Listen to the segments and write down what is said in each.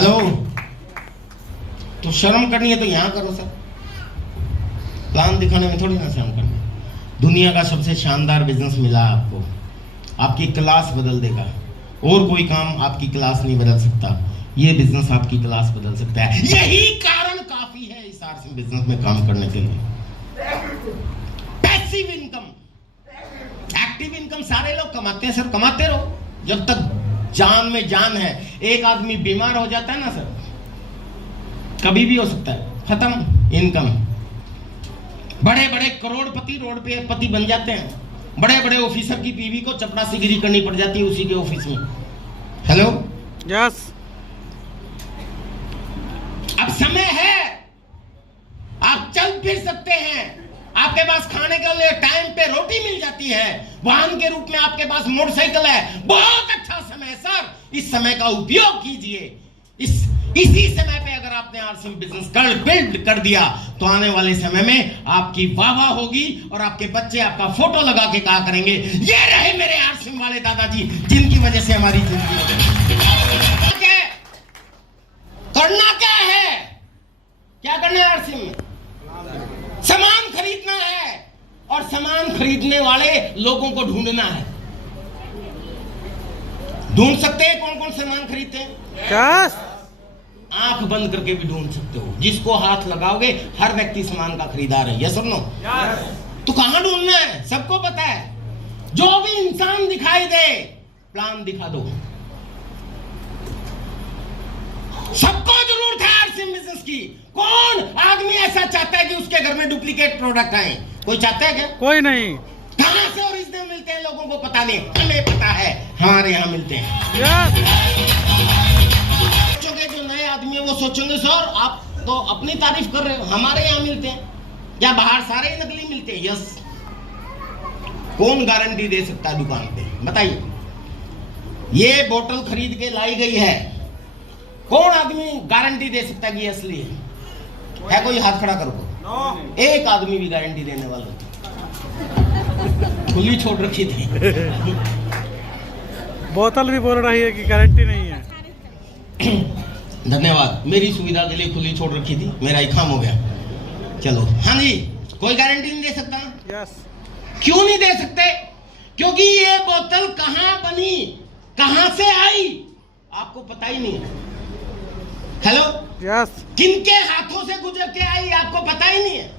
Hello, तो शर्म करनी है तो यहाँ करो सर। प्लान दिखाने में थोड़ी ना शर्म करनी है। दुनिया का सबसे शानदार बिजनेस मिला आपको, आपकी क्लास बदल देगा। और कोई काम आपकी क्लास नहीं बदल सकता, ये बिजनेस आपकी क्लास बदल सकता है। यही कारण काफी है इस आरसी बिजनेस में काम करने के लिए। पैसिव इनकम, एक्टिव इनकम सारे लोग कमाते हैं सर, कमाते रहो जब तक जान में जान है। एक आदमी बीमार हो जाता है ना सर, कभी भी हो सकता है, खत्म इनकम। बड़े बड़े करोड़पति रोड पे पति बन जाते हैं, बड़े बड़े ऑफिसर की बीवी को चपरासीगिरी करनी पड़ जाती है उसी के ऑफिस में। हेलो, यस, अब समय है, आप चल फिर सकते हैं। आपके पास खाने के लिए टाइम पे रोटी मिल जाती है, वाहन के रूप में आपके पास मोटरसाइकिल है। बहुत अच्छा समय है सर, इस समय का उपयोग कीजिए। इसी समय पे अगर आपने आरसीएम बिजनेस बिल्ड कर दिया तो आने वाले समय में आपकी वाह वाह होगी और आपके बच्चे आपका फोटो लगा के कहा करेंगे, ये रहे मेरे आरसीएम वाले दादाजी जिनकी वजह से हमारी जिंदगी। करना क्या है, क्या करना है आरसीएम में? सामान खरीदना है और सामान खरीदने वाले लोगों को ढूंढना है। ढूंढ सकते हैं कौन कौन सामान खरीदते हैं? आंख बंद करके भी ढूंढ सकते हो। जिसको हाथ लगाओगे हर व्यक्ति सामान का खरीदार है, यस और नो? तो कहां ढूंढना है? सबको पता है। जो भी इंसान दिखाई दे, प्लान दिखा दो। सबको जरूरत है आरसीएम बिजनेस की। कौन आदमी ऐसा चाहता है कि उसके घर में डुप्लीकेट प्रोडक्ट आए? कोई चाहता है क्या? कोई नहीं। कहां से ओरिजिनल मिलते हैं लोगों को पता नहीं, हमें पता है, हमारे यहाँ मिलते हैं। जो नए आदमी है वो सोचेंगे सर आप तो अपनी तारीफ कर रहे हो, हमारे यहाँ मिलते हैं या बाहर सारे ही नकली मिलते हैं? यस। कौन गारंटी दे सकता है दुकान पे? बताइए। ये बोतल खरीद के लाई गई है, कौन आदमी गारंटी दे सकता है कि असली है? कोई हाथ खड़ा करो। एक आदमी भी गारंटी देने वाला, खुली छोड़ रखी थी। बोतल भी बोल रही है कि गारंटी नहीं है। धन्यवाद, मेरी सुविधा के लिए खुली छोड़ रखी थी, मेरा ही काम हो गया। चलो, हाँ जी, कोई गारंटी नहीं दे सकता ना? यस। क्यों नहीं दे सकते? क्योंकि ये बोतल कहां बनी, कहां से आई, आपको पता ही नहीं है। Hello, yes. किनके हाथों से गुजर के आई आपको पता ही नहीं है।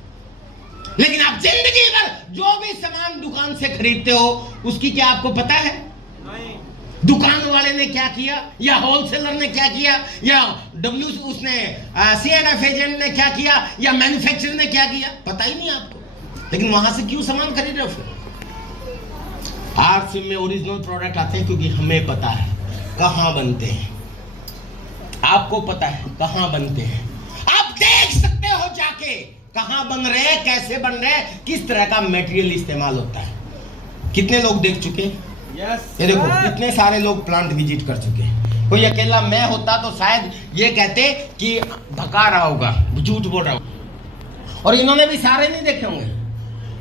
लेकिन आप जिंदगी भर जो भी सामान दुकान से खरीदते हो उसकी क्या आपको पता है? नहीं। दुकान वाले ने क्या किया, या होलसेलर ने क्या किया, या C&F एजेंट ने क्या किया, या मैन्युफैक्चरर ने क्या किया, पता ही नहीं आपको। लेकिन वहां से क्यों सामान खरीद रहे हो फिर? आरसीएम में ओरिजिनल प्रोडक्ट आते हैं क्योंकि हमें पता है कहां बनते हैं, आपको पता है कहां बनते हैं। आप देख सकते हो जाके कहां बन रहे हैं, कैसे बन रहे हैं, किस तरह का मटेरियल इस्तेमाल होता है। कितने लोग देख चुके हैं? ये देखो, इतने सारे लोग प्लांट विजिट कर चुके हैं। कोई अकेला मैं होता तो शायद ये कहते कि भगा रहा होगा, झूठ बोल रहा होगा। और इन्होंने भी सारे नहीं देखे होंगे।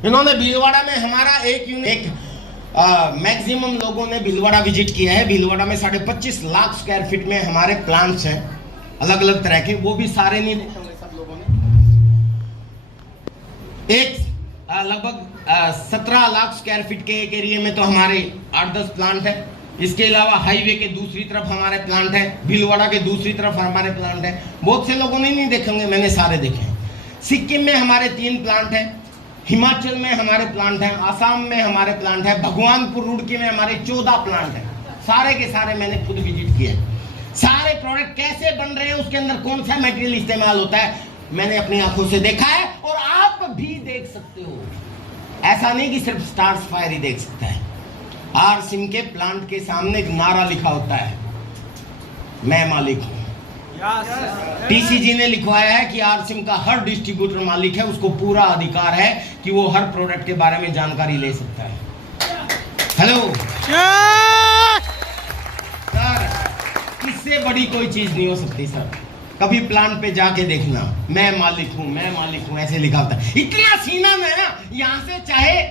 इन्होंने भीलवाड़ा में हमारा एक मैक्सिमम लोगों ने भीलवाड़ा विजिट किया है। भीलवाड़ा में 25.5 लाख स्क्वायर फीट में हमारे प्लांट्स हैं अलग अलग तरह के, वो भी सारे नहीं देखे होंगे सब लोगों ने। एक लगभग 17 लाख स्क्वायर फीट के एक एरिया में तो हमारे 8-10 प्लांट है। इसके अलावा हाईवे के दूसरी तरफ हमारे प्लांट है, भीलवाड़ा के दूसरी तरफ हमारे प्लांट है। बहुत से लोगों ने नहीं देखे होंगे, मैंने सारे देखे हैं। सिक्किम में हमारे 3 प्लांट है, हिमाचल में हमारे प्लांट है, आसाम में हमारे प्लांट है, भगवानपुर रुड़की में हमारे 14 प्लांट है। सारे के सारे मैंने खुद विजिट किए। सारे प्रोडक्ट कैसे बन रहे हैं, उसके अंदर कौन सा मटेरियल इस्तेमाल होता है, मैंने अपनी आंखों से देखा है और आप भी देख सकते हो। ऐसा नहीं कि सिर्फ स्टार्स फायर ही देख सकता है। आरसीएम के प्लांट के सामने एक नारा लिखा होता है, मैं मालिक हूं। टीसीजी ने लिखवाया है कि आरसीएम का हर डिस्ट्रीब्यूटर मालिक है, उसको पूरा अधिकार है कि वो हर प्रोडक्ट के बारे में जानकारी ले सकता है। हेलो सर, इससे बड़ी कोई चीज नहीं हो सकती सर। कभी प्लांट पे जाके देखना, मैं मालिक हूं, मैं मालिक हूं, ऐसे लिखा होता है। इतना सीना में ना, यहां से चाहे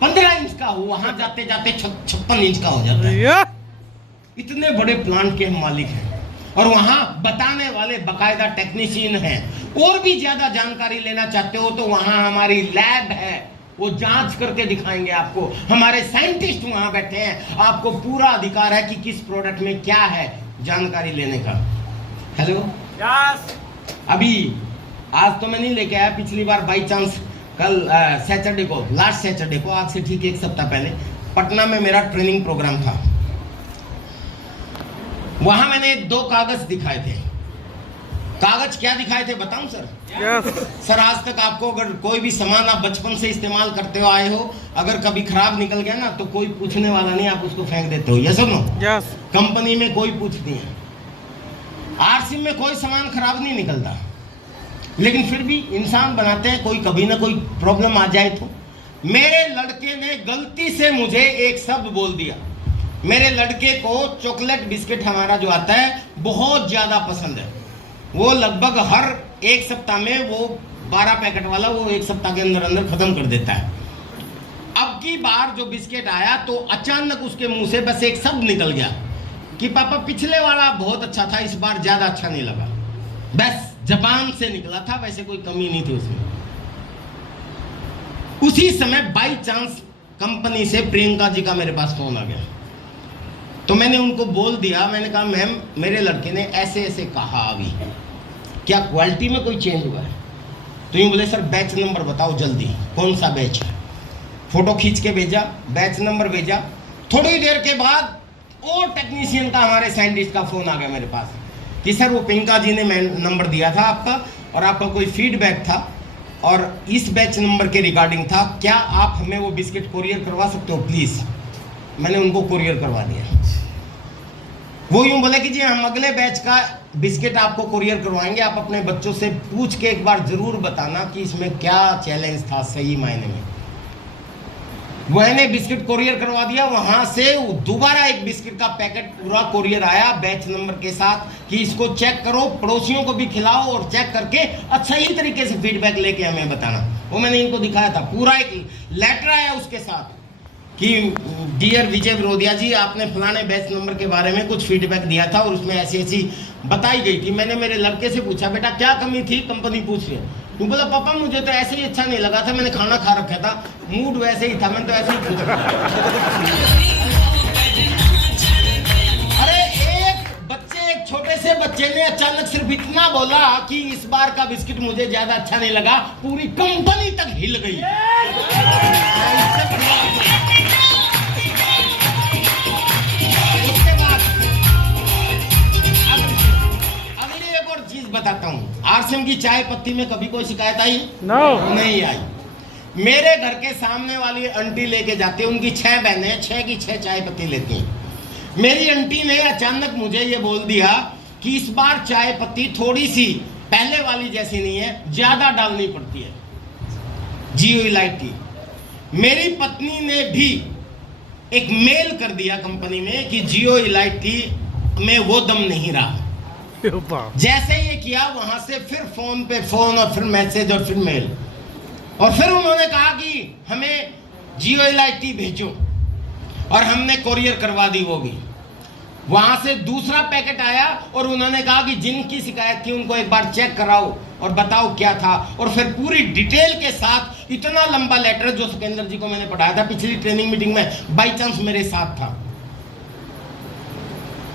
15 इंच का हो, वहां जाते जाते 56 इंच का हो जाता है। इतने बड़े प्लांट के हम मालिक हैं। और वहां बताने वाले बाकायदा टेक्नीशियन हैं। और भी ज्यादा जानकारी लेना चाहते हो तो वहां हमारी लैब है, वो जांच करके दिखाएंगे आपको। हमारे साइंटिस्ट वहां बैठे हैं, आपको पूरा अधिकार है कि किस प्रोडक्ट में क्या है जानकारी लेने का। Hello yes. अभी आज तो मैं नहीं लेके आया, पिछली बार बाई चांस कल सैटरडे को, लास्ट सैटरडे को, आज से ठीक 1 सप्ताह पहले पटना में मेरा ट्रेनिंग प्रोग्राम था। वहां मैंने 2 कागज दिखाए थे। कागज क्या दिखाए थे बताऊं सर? यस। सर आज तक आपको अगर कोई भी सामान आप बचपन से इस्तेमाल करते हो आए हो, अगर कभी खराब निकल गया ना तो कोई पूछने वाला नहीं, आप उसको फेंक देते हो। यस और नो? यस। कंपनी में कोई पूछती है, आरसी में कोई सामान खराब नहीं निकलता, लेकिन फिर भी इंसान बनाते हैं, कोई कभी ना कोई प्रॉब्लम आ जाए तो। मेरे लड़के ने गलती से मुझे एक शब्द बोल दिया। मेरे लड़के को चॉकलेट बिस्किट हमारा जो आता है बहुत ज्यादा पसंद है। वो लगभग हर 1 सप्ताह में वो 12 पैकेट वाला वो 1 सप्ताह के अंदर अंदर खत्म कर देता है। अब की बार जो बिस्किट आया तो अचानक उसके मुंह से बस एक शब्द निकल गया कि पापा पिछले वाला बहुत अच्छा था, इस बार ज्यादा अच्छा नहीं लगा। बस जबान से निकला था, वैसे कोई कमी नहीं थी उसमें। उसी समय बाई चांस कंपनी से प्रियंका जी का मेरे पास फोन आ गया, तो मैंने उनको बोल दिया, मैंने कहा मैम मेरे लड़के ने ऐसे ऐसे कहा, अभी क्या क्वालिटी में कोई चेंज हुआ है? तो यूँ बोले सर बैच नंबर बताओ जल्दी, कौन सा बैच है? फोटो खींच के भेजा, बैच नंबर भेजा। थोड़ी देर के बाद और टेक्नीशियन का, हमारे साइंटिस्ट का फोन आ गया मेरे पास कि सर वो प्रियंका जी ने नंबर दिया था आपका, और आपका कोई फीडबैक था और इस बैच नंबर के रिगार्डिंग था, क्या आप हमें वो बिस्किट कोरियर करवा सकते हो प्लीज? मैंने उनको कोरियर करवा दिया। वो यूं बोले कि जी हम अगले बैच का बिस्किट आपको कोरियर करवाएंगे, आप अपने बच्चों से पूछ के एक बार जरूर बताना कि इसमें क्या चैलेंज था सही मायने में। मैंने बिस्किट कोरियर करवा दिया, वहां से दोबारा एक बिस्किट का पैकेट पूरा कोरियर आया बैच नंबर के साथ कि इसको चेक करो, पड़ोसियों को भी खिलाओ और चेक करके अच्छा ही तरीके से फीडबैक लेके हमें बताना। वो मैंने इनको दिखाया था, पूरा एक लेटर आया उसके साथ कि डियर विजय विरोधिया जी, आपने फलाने बैच नंबर के बारे में कुछ फीडबैक दिया था और उसमें ऐसी ऐसी बताई गई थी। मैंने मेरे लड़के से पूछा बेटा क्या कमी थी, कंपनी पूछ रही है। तू बोला पापा मुझे तो ऐसे ही अच्छा नहीं लगा था, मैंने खाना खा रखा था, मूड वैसे ही था, मैंने तो ऐसे ही पूछा। अरे एक छोटे से बच्चे ने अचानक सिर्फ इतना बोला कि इस बार का बिस्किट मुझे ज्यादा अच्छा नहीं लगा, पूरी कंपनी तक हिल गई। बताता हूँ, आरसीएम की चाय पत्ती में कभी कोई शिकायत आई? No. नहीं आई। मेरे घर के सामने वाली आंटी लेके जाती है, उनकी 6 बहनें, 6 की 6 चाय पत्ती लेती हैं। मेरी आंटी ने अचानक मुझे ये बोल दिया कि इस बार चाय पत्ती थोड़ी सी पहले वाली जैसी नहीं है, ज्यादा डालनी पड़ती है, जियो इलायची। मेरी पत्नी ने भी एक मेल कर दिया कंपनी में कि जियो इलायची में वो दम नहीं रहा। जैसे ये किया वहां से फिर फोन पे फोन और फिर मैसेज और फिर मेल, और फिर उन्होंने कहा कि हमें जियो इलायची भेजो, और हमने कोरियर करवा दी। वो भी वहां से दूसरा पैकेट आया और उन्होंने कहा कि जिनकी शिकायत थी उनको एक बार चेक कराओ और बताओ क्या था, और फिर पूरी डिटेल के साथ इतना लंबा लेटर जो सुकेंद्र जी को मैंने पढ़ाया था पिछली ट्रेनिंग मीटिंग में, बाई चांस मेरे साथ था,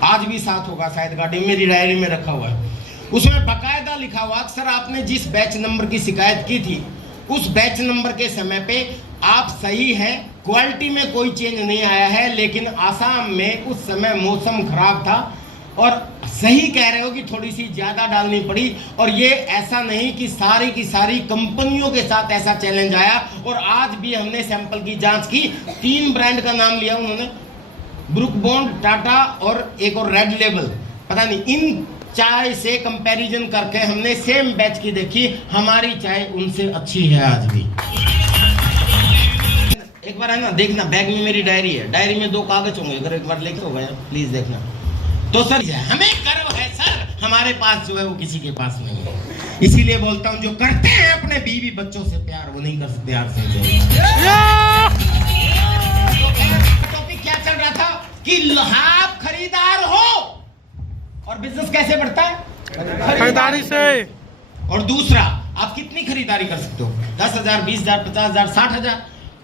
आज भी साथ होगा शायद, गाड़ी मेरी डायरी में रखा हुआ है। उसमें बकायदा लिखा हुआ सर आपने जिस बैच नंबर की शिकायत की थी उस बैच नंबर के समय पे आप सही हैं, क्वालिटी में कोई चेंज नहीं आया है, लेकिन आसाम में उस समय मौसम खराब था और सही कह रहे हो कि थोड़ी सी ज्यादा डालनी पड़ी। और ये ऐसा नहीं कि सारी की सारी कंपनियों के साथ ऐसा चैलेंज आया, और आज भी हमने सैंपल की जांच की, 3 ब्रांड का नाम लिया उन्होंने, ब्रुक बॉन्ड, टाटा और एक और रेड लेबल, पता नहीं, इन चाय से कंपैरिजन करके हमने सेम बैच की देखी, हमारी चाय उनसे अच्छी है आज भी। एक बार है ना देखना, बैग में मेरी डायरी है, डायरी में 2 कागज होंगे, अगर एक बार लेके होगा प्लीज देखना। तो सर हमें गर्व है सर, हमारे पास जो है वो किसी के पास नहीं है। इसीलिए बोलता हूँ जो करते हैं अपने बीवी बच्चों से प्यार, वो नहीं कर सकते आपसे। टॉपिक क्या चल रहा था कि आप खरीदार हो, और बिजनेस कैसे बढ़ता है? खरीदारी से। और दूसरा, आप कितनी खरीदारी कर सकते हो? 10,000, 20,000, 50,000, 60,000,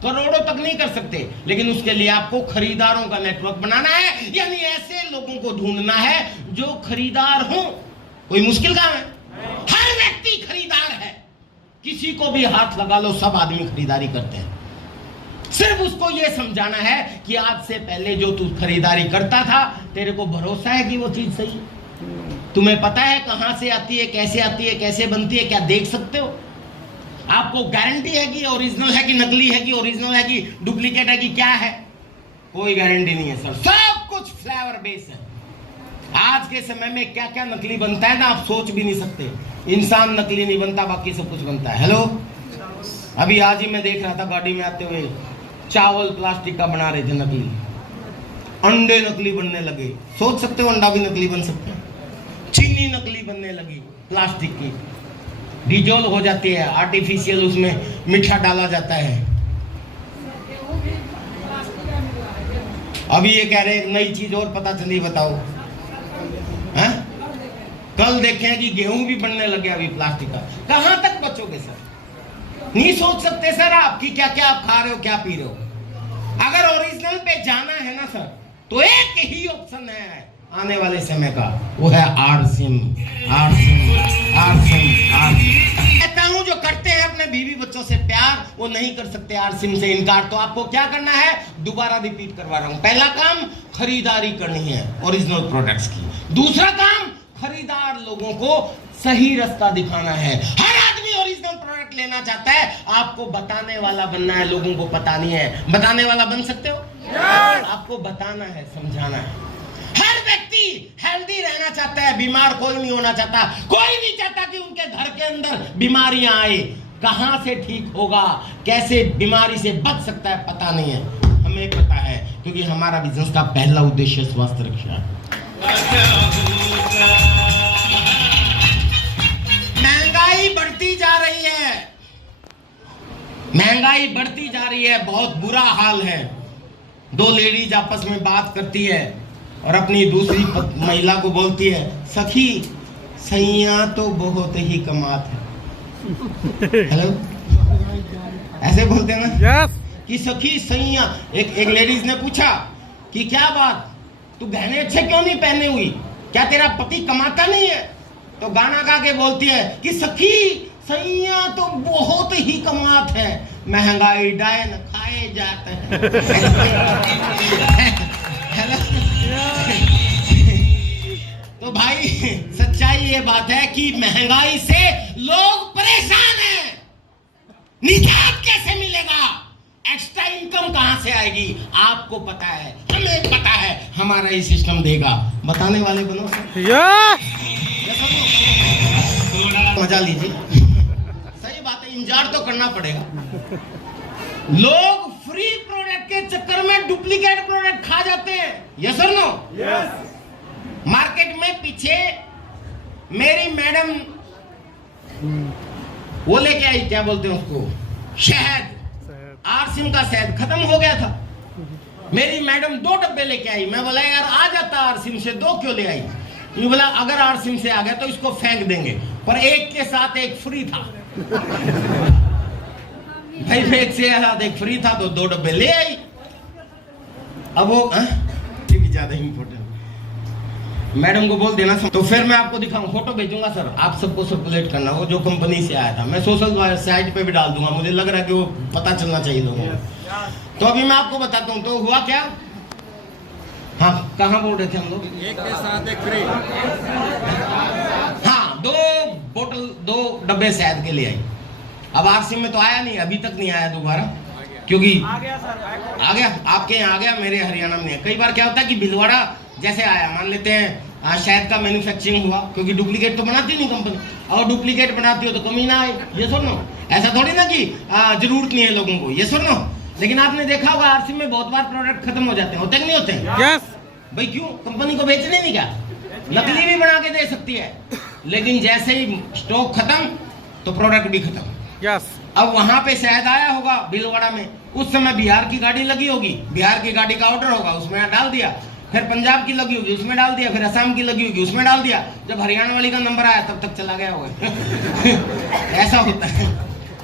करोड़ों तक नहीं कर सकते, लेकिन उसके लिए आपको खरीदारों का नेटवर्क बनाना है, यानी ऐसे लोगों को ढूंढना है जो खरीदार हो। कोई मुश्किल काम है? हर व्यक्ति खरीदार है, किसी को भी हाथ लगा लो, सब आदमी खरीदारी करते हैं। सिर्फ उसको यह समझाना है कि आज से पहले जो तू खरीदारी करता था, तेरे को भरोसा है कि वो चीज सही है? तुम्हें पता है कहां से आती है, कैसे बनती है, क्या देख सकते हो? आपको गारंटी है कि ओरिजिनल है कि नकली है, कि ओरिजिनल है कि डुप्लीकेट है, कि क्या है? कोई गारंटी नहीं है सर, सब कुछ फ्लेवर बेस है। आज के समय में क्या क्या नकली बनता है ना, आप सोच भी नहीं सकते। इंसान नकली नहीं बनता, बाकी सब कुछ बनता है। हेलो, अभी आज ही मैं देख रहा था गाड़ी में आते हुए, चावल प्लास्टिक का बना रहे थे नकली, अंडे नकली बनने लगे। सोच सकते हो अंडा भी नकली बन सकता है? चीनी नकली बनने लगी प्लास्टिक की, डिजोल हो जाती है, आर्टिफिशियल उसमें मीठा डाला जाता है। अभी ये कह रहे नई चीज और पता चली, बताओ है? कल देखें कि गेहूं भी बनने लगे अभी प्लास्टिक का। कहां तक बचोगे सर? नहीं सोच सकते सर आप कि क्या क्या आप खा रहे हो, क्या पी रहे हो। अगर ओरिजिनल पे जाना है ना सर, तो एक ही ऑप्शन है आने वाले समय का, वो है आरसिम। कहता हूं जो करते हैं अपने बीवी बच्चों से प्यार, वो नहीं कर सकते आरसिम से इनकार। तो आपको क्या करना है, दोबारा रिपीट करवा रहा हूं। पहला काम खरीदारी करनी है ओरिजिनल प्रोडक्ट्स की। दूसरा काम, खरीदार लोगों को सही रास्ता दिखाना है। हर आदमी ओरिजिनल प्रोडक्ट लेना चाहता है, आपको बताने वाला बनना है, लोगों को पता नहीं है। बताने वाला बन सकते हो? आपको बताना है, समझाना है। हर व्यक्ति हेल्दी रहना चाहता है, बीमार कोई नहीं होना चाहता। कोई नहीं चाहता कि उनके घर के अंदर बीमारियां आए। कहां से ठीक होगा, कैसे बीमारी से बच सकता है, पता नहीं है। हमें पता है, क्योंकि हमारा बिजनेस का पहला उद्देश्य स्वास्थ्य रक्षा। महंगाई बढ़ती जा रही है, महंगाई बढ़ती जा रही है, बहुत बुरा हाल है। दो लेडीज आपस में बात करती है और अपनी दूसरी महिला को बोलती है, सखी सैया तो बहुत ही कमात है। हेलो, ऐसे बोलते हैं ना? यस। कि सखी सैया। एक लेडीज ने पूछा कि क्या बात, तू गहने अच्छे क्यों नहीं पहने हुई, क्या तेरा पति कमाता नहीं है? तो गाना गा के बोलती है कि सखी सैया तो बहुत ही कमात है, महंगाई डायन खाए जाते हैं। तो भाई सच्चाई ये बात है कि महंगाई से लोग परेशान हैं। निजात कैसे मिलेगा, एक्स्ट्रा इनकम कहां से आएगी? आपको पता है, हमें पता है, हमारा ही सिस्टम देगा। बताने वाले बनो सर। यस। मजा लीजिए, सही बात है, इंतजार तो करना पड़ेगा। लोग फ्री प्रोडक्ट के चक्कर में डुप्लीकेट प्रोडक्ट खा जाते हैं। यस और नो? यस। मार्केट में पीछे मेरी मैडम वो लेके आई, क्या बोलते हैं उसको, शहद, आरसिम का शहद खत्म हो गया था। मेरी मैडम 2 डब्बे लेके आई। मैं बोला यार आ जाता आरसिम से, 2 क्यों ले आई? ये बोला अगर आरसिम से आ गया तो इसको फेंक देंगे, पर एक के साथ एक फ्री था। भाई एक से साथ एक फ्री था तो 2 डब्बे ले आई। अब वो भी ज्यादा इम्पोर्टेंट, मैडम को बोल देना। तो फिर मैं आपको दिखाऊं, फोटो भेजूंगा सर, आप सबको सर्कुलेट करना, वो जो कंपनी से आया था। मैं सोशल साइट पे भी डाल दूंगा, मुझे लग रहा है कि वो पता चलना चाहिए लोगों को। तो अभी मैं आपको बताता हूँ, तो हुआ क्या। हाँ, कहाँ बोल रहे थे हम लोग? एक के साथ एक फ्री। हाँ, 2 डब्बे शहद के ले आई। अब आरसिम में तो आया नहीं, अभी तक नहीं आया दोबारा, क्योंकि आ गया सर, आ गया आपके यहाँ आ गया, मेरे हरियाणा में। कई बार क्या होता है कि भिलवाड़ा जैसे आया, मान लेते हैं शहद का मैन्युफैक्चरिंग हुआ, क्योंकि डुप्लीकेट तो बनाती नहीं कंपनी, और डुप्लीकेट बनाती हो तो कमी ना आए। ये सुन लो, ऐसा थोड़ी ना कि जरूरत नहीं है लोगों को, ये सुन लो। लेकिन आपने देखा होगा आरसिम में बहुत बार प्रोडक्ट खत्म हो जाते हैं, होते कि नहीं होते? यस। भाई क्यों? कंपनी को बेचने नहीं, क्या नकली भी बना के दे सकती है, लेकिन जैसे ही स्टॉक खत्म तो प्रोडक्ट भी खत्म। यस। अब वहां पे शहद आया होगा भीलवाड़ा में, उस समय बिहार की गाड़ी लगी होगी, बिहार की गाड़ी का ऑर्डर होगा, उसमें डाल दिया। फिर पंजाब की लगी होगी उसमें डाल दिया, फिर असम की लगी होगी उसमें डाल दिया, जब हरियाणा वाली का नंबर आया तब तक चला गया होगा। ऐसा होता है।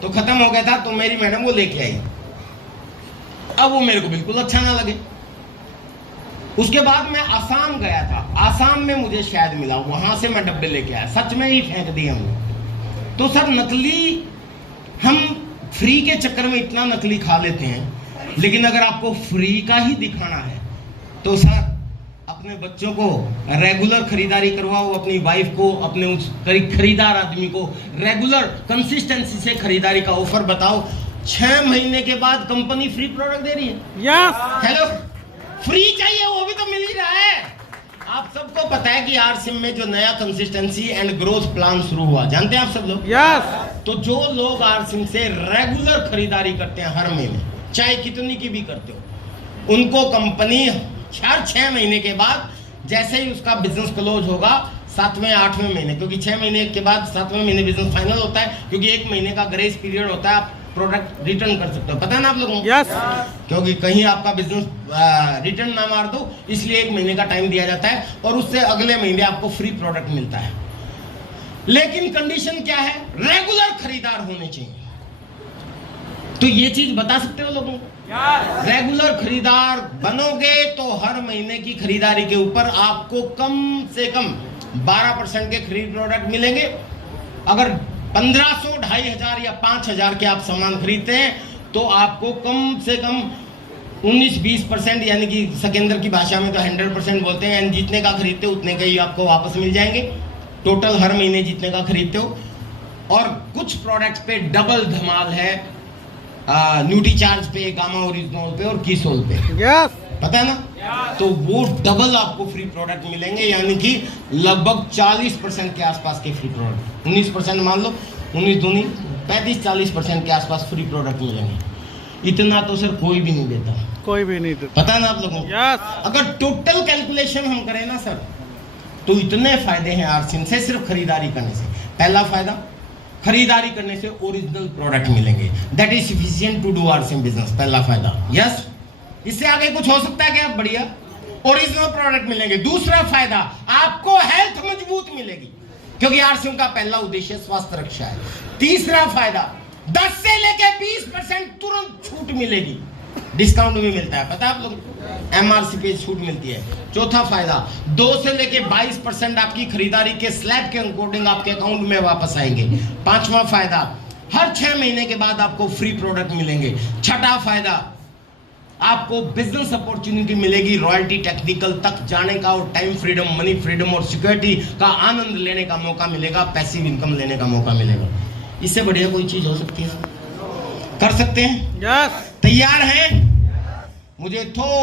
तो खत्म हो गया था, तो मेरी मैडम वो लेके आई। अब वो मेरे को बिल्कुल अच्छा ना लगे। उसके बाद मैं आसाम गया था, आसाम में मुझे शायद मिला, वहां से मैं डब्बे लेके आया, सच में ही फेंक दिए हमने। तो सर नकली, हम फ्री के चक्कर में इतना नकली खा लेते हैं, लेकिन अगर आपको फ्री का ही दिखाना है तो सर अपने बच्चों को रेगुलर खरीदारी करवाओ, अपनी वाइफ को, अपने उस खरीदार आदमी को रेगुलर कंसिस्टेंसी से खरीदारी का ऑफर बताओ। 6 महीने के बाद कंपनी फ्री प्रोडक्ट दे रही है। यस हेलो, फ्री चाहिए वो भी तो मिल ही रहा है। आप सबको पता है कि आरसिम में जो नया कंसिस्टेंसी एंड ग्रोथ प्लान शुरू हुआ, जानते हैं आप सब लोग? यस तो जो लोग आरसिम से रेगुलर खरीदारी करते हैं हर महीने, चाहे कितनी की भी करते हो, उनको कंपनी हर 6 महीने के बाद, जैसे ही उसका बिजनेस क्लोज होगा 7वें 8वें महीने, क्योंकि 6 महीने के बाद 7वें महीने बिजनेस फाइनल होता है, क्योंकि 1 महीने का ग्रेस पीरियड होता है, आप प्रोडक्ट रिटर्न कर सकते हो, पता है ना आप लोगों को? यस क्योंकि कहीं आपका बिजनेस रिटर्न ना मार दो, इसलिए 1 महीने का टाइम दिया जाता है, और उससे अगले महीने आपको फ्री प्रोडक्ट मिलता है। लेकिन कंडीशन क्या है? रेगुलर खरीदार होने चाहिए। तो ये चीज बता सकते हो लोगों को? रेगुलर खरीदार बनोगे तो हर महीने की खरीदारी के ऊपर आपको कम से कम 12% के खरीद प्रोडक्ट मिलेंगे। अगर 1500, 2500 या 5000 के आप सामान खरीदते हैं तो आपको कम से कम 19-20%, यानी कि सिकंदर की भाषा में तो 100% बोलते हैं, जितने का खरीदते हो उतने के ही आपको वापस मिल जाएंगे। टोटल हर महीने जितने का खरीदते हो। और कुछ प्रोडक्ट्स पे डबल धमाल है, न्यूट्री चार्ज पे, गामा ओरिजिनल पे और कीसोल पे, यस पता है ना? तो वो डबल आपको फ्री प्रोडक्ट मिलेंगे, यानी कि लगभग 40% के आसपास के फ्री प्रोडक्ट, 19% मान लो, 19 दूनी 35-40% के आसपास फ्री प्रोडक्ट मिलेंगे। इतना तो सर कोई भी नहीं देता, कोई भी नहीं देता। पता है ना आप लोगों को? यस अगर टोटल कैलकुलेशन हम करें ना सर, तो इतने फायदे हैं आरसिम से सिर्फ खरीदारी करने से। पहला फायदा, खरीदारी करने से ओरिजिनल प्रोडक्ट मिलेंगे, that is sufficient to do आरसिम बिजनेस। पहला फायदा, यस। इससे आगे कुछ हो सकता है क्या? बढ़िया, ओरिजिनल प्रोडक्ट मिलेंगे। दूसरा फायदा, आपको हेल्थ मजबूत मिलेगी, क्योंकि आरसिम का पहला उद्देश्य स्वास्थ्य रक्षा है। तीसरा फायदा, 10 से लेकर 20% तुरंत छूट मिलेगी, डिस्काउंट भी मिलता है, पता है आप लोग? एमआरसी पे छूट मिलती है। चौथा फायदा, 2 से लेके 22% आपकी खरीदारी के स्लैब के अकॉर्डिंग आपके अकाउंट में वापस आएंगे। 5वां फायदा, हर 6 महीने के बाद आपको फ्री प्रोडक्ट मिलेंगे। छठा फायदा, आपको बिजनेस अपॉर्चुनिटी मिलेगी, रॉयल्टी टेक्निकल तक जाने का, और टाइम फ्रीडम, मनी फ्रीडम और सिक्योरिटी का आनंद लेने का मौका मिलेगा, पैसिव इनकम लेने का मौका मिलेगा। इससे बढ़िया कोई चीज हो सकती है? कर सकते हैं? यस तैयार हैं? मुझे थोड़ा